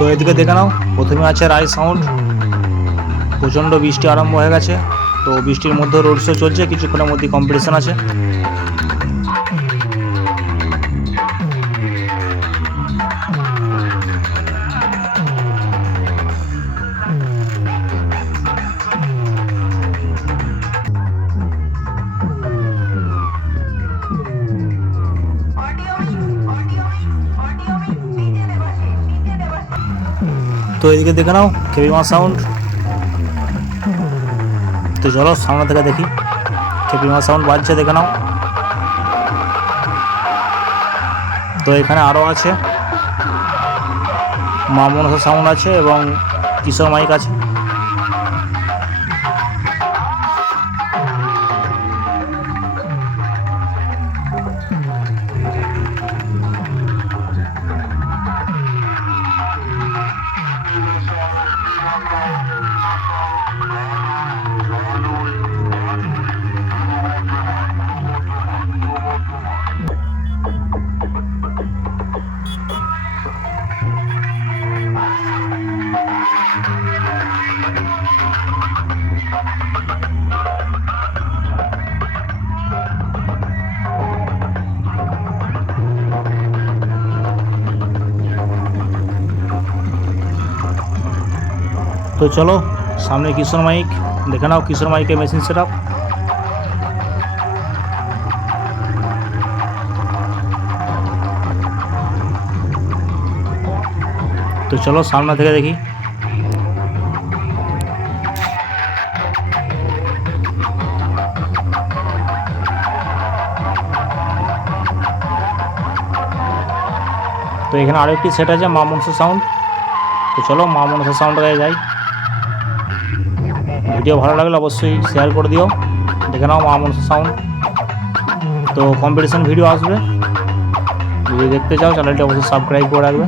তো এদিকে দেখে নাও, প্রথমে আছে রায় সাউন্ড। প্রচণ্ড বৃষ্টি আরম্ভ হয়ে গেছে, তো বৃষ্টির মধ্যে রোড শো চলছে, কিছুক্ষণের মধ্যে কম্পিটিশন আছে। তো এদিকে দেখে নাও কেবিমা সাউন্ড তো চলো, সামনে থেকে দেখি। কেবিমা সাউন্ড বাজছে, দেখে নাও। তো এখানে আরও আছে। মা মনসা সাউন্ড আছে এবং কিশোর মাইক আছে। তো চলো সামনে কিশোর মাইক দেখে নাও কিশোর মাইকের মেশিন সেট তো চলো সামনে থেকে দেখি তো এখানে আরেকটি সেট আছে, মা মনসা সাউন্ড তো চলো মা মনসা সাউন্ড গায়ে যাই। ভিডিও ভালো লাগলে অবশ্যই শেয়ার করে দিও। দেখে নাও মা মনসা সাউন্ড তো কম্পিটিশান ভিডিও আসবে। যদি দেখতে চাও চ্যানেলটি অবশ্যই সাবস্ক্রাইব করে রাখবে।